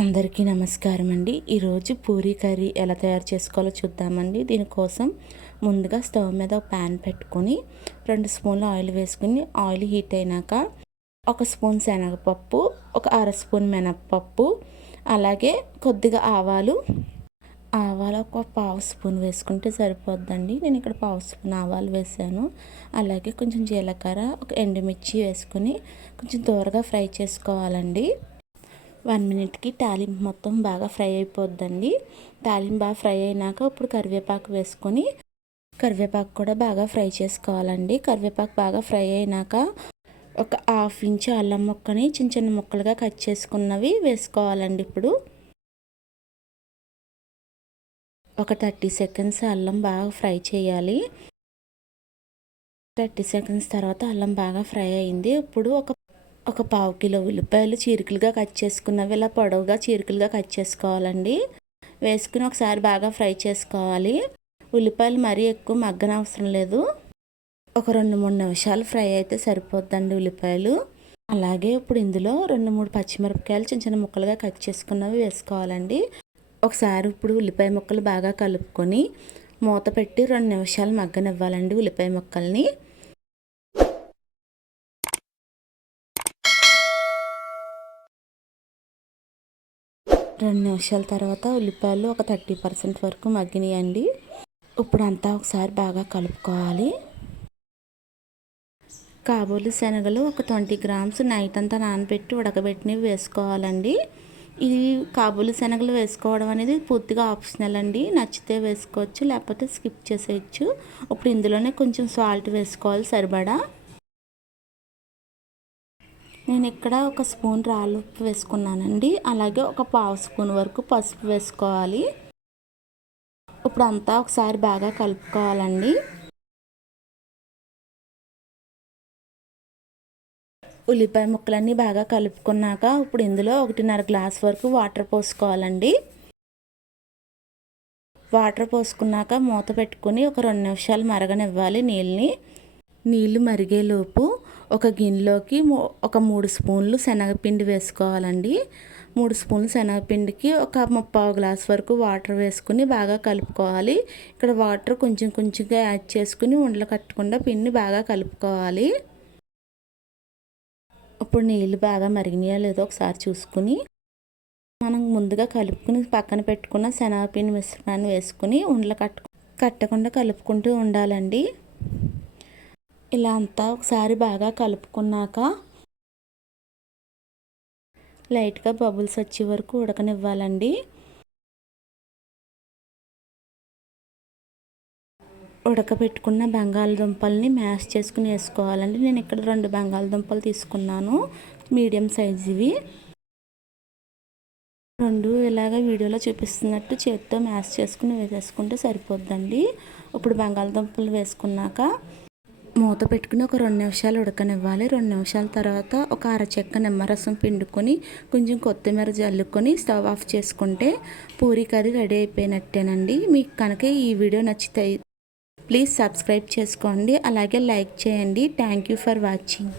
అందరికీ నమస్కారం అండి. ఈరోజు పూరీ కర్రీ ఎలా తయారు చేసుకోవాలో చూద్దామండి. దీనికోసం ముందుగా స్టవ్ మీద ఒక ప్యాన్ పెట్టుకొని 2 స్పూన్లు ఆయిల్ వేసుకుని ఆయిల్ హీట్ అయినాక 1 స్పూన్ శనగపప్పు, ఒక అర స్పూన్ మినప్పప్పు, అలాగే కొద్దిగా ఆవాలు ఒక పావు స్పూన్ వేసుకుంటే సరిపోద్దండి. నేను ఇక్కడ పావు స్పూన్ ఆవాలు వేసాను. అలాగే కొంచెం జీలకర్ర, ఒక ఎండుమిర్చి వేసుకొని కొంచెం దూరగా ఫ్రై చేసుకోవాలండి. 1 మినిట్కి తాలింపు మొత్తం బాగా ఫ్రై అయిపోద్దండి. తాలింపు బాగా ఫ్రై అయినాక ఇప్పుడు కరివేపాకు వేసుకొని కరివేపాకు కూడా బాగా ఫ్రై చేసుకోవాలండి. కరివేపాకు బాగా ఫ్రై అయినాక ఒక 1/2 ఇంచు అల్లం ముక్కని చిన్న చిన్న ముక్కలుగా కట్ చేసుకున్నవి వేసుకోవాలండి. ఇప్పుడు ఒక 30 సెకండ్స్ అల్లం బాగా ఫ్రై చేయాలి. 30 సెకండ్స్ తర్వాత అల్లం బాగా ఫ్రై అయింది. ఇప్పుడు ఒక పావు కిలో ఉల్లిపాయలు చీరికలుగా కట్ చేసుకున్నవి ఇలా పొడవుగా చీరికలుగా కట్ చేసుకోవాలండి. వేసుకుని ఒకసారి బాగా ఫ్రై చేసుకోవాలి. ఉల్లిపాయలు మరీ ఎక్కువ మగ్గనవసరం లేదు. ఒక 2-3 నిమిషాలు ఫ్రై అయితే సరిపోద్దండి ఉల్లిపాయలు. అలాగే ఇప్పుడు ఇందులో 2-3 పచ్చిమిరపకాయలు చిన్న చిన్న ముక్కలుగా కట్ చేసుకున్నవి వేసుకోవాలండి. ఒకసారి ఇప్పుడు ఉల్లిపాయ ముక్కలు బాగా కలుపుకొని మూత పెట్టి 2 నిమిషాలు మగ్గనివ్వాలండి ఉల్లిపాయ ముక్కల్ని. 2 నిమిషాల తర్వాత ఉల్లిపాయలు ఒక 30% వరకు మగ్గినాయండి. ఇప్పుడు అంతా ఒకసారి బాగా కలుపుకోవాలి. కాబూలి శనగలు ఒక 20 గ్రామ్స్ నైట్ అంతా నానబెట్టి ఉడకబెట్టినవి వేసుకోవాలండి. ఇది కాబూలి శనగలు వేసుకోవడం అనేది పూర్తిగా ఆప్షనల్ అండి. నచ్చితే వేసుకోవచ్చు, లేకపోతే స్కిప్ చేసేయచ్చు. ఇప్పుడు ఇందులోనే కొంచెం సాల్ట్ వేసుకోవాలి సరిపడా. నేను ఇక్కడ 1 స్పూన్ రాళ్ళు ఉప్పు వేసుకున్నానండి. అలాగే ఒక పావు స్పూన్ వరకు పసుపు వేసుకోవాలి. ఇప్పుడు అంతా ఒకసారి బాగా కలుపుకోవాలండి. ఉల్లిపాయ ముక్కలన్నీ బాగా కలుపుకున్నాక ఇప్పుడు ఇందులో 1.5 గ్లాస్ వరకు వాటర్ పోసుకోవాలండి. వాటర్ పోసుకున్నాక మూత పెట్టుకుని ఒక 2 నిమిషాలు మరగనివ్వాలి నీళ్ళు మరిగేలోపు ఒక గిన్నెలోకి ఒక 3 స్పూన్లు శనగపిండి వేసుకోవాలండి. 3 స్పూన్లు శనగపిండికి ఒక 3/4 గ్లాస్ వరకు వాటర్ వేసుకుని బాగా కలుపుకోవాలి. ఇక్కడ వాటర్ కొంచెం కొంచెంగా యాడ్ చేసుకుని ఉండలు కట్టకుండా పిండి బాగా కలుపుకోవాలి. ఇప్పుడు నీళ్ళు బాగా మరిగినాయో లేదో ఒకసారి చూసుకుని మనం ముందుగా కలుపుకుని పక్కన పెట్టుకున్న శనగపిండి మిశ్రమాన్ని వేసుకుని ఉండలు కట్టకుండా కలుపుకుంటూ ఉండాలండి. ఇలా అంతా ఒకసారి బాగా కలుపుకున్నాక లైట్గా బబుల్స్ వచ్చే వరకు ఉడకనివ్వాలండి. ఉడకబెట్టుకున్న బంగాళదుంపల్ని మ్యాష్ చేసుకుని వేసుకోవాలండి. నేను ఇక్కడ 2 బంగాళదుంపలు తీసుకున్నాను, మీడియం సైజువి. 2 ఇలాగ వీడియోలో చూపిస్తున్నట్టు చేతితో మ్యాష్ చేసుకుని వేసేసుకుంటే సరిపోద్దండి. ఇప్పుడు బంగాళదుంపలు వేసుకున్నాక మూత పెట్టుకుని ఒక 2 నిమిషాలు ఉడకనివ్వాలి. 2 నిమిషాల తర్వాత ఒక అరచెక్క నిమ్మరసం పిండుకొని కొంచెం కొత్తిమీర జల్లుకొని స్టవ్ ఆఫ్ చేసుకుంటే పూరీ కర్రీ రెడీ అయిపోయినట్టేనండి. మీకు కనుక ఈ వీడియో నచ్చితే ప్లీజ్ సబ్స్క్రైబ్ చేసుకోండి, అలాగే లైక్ చేయండి. Thank you for watching.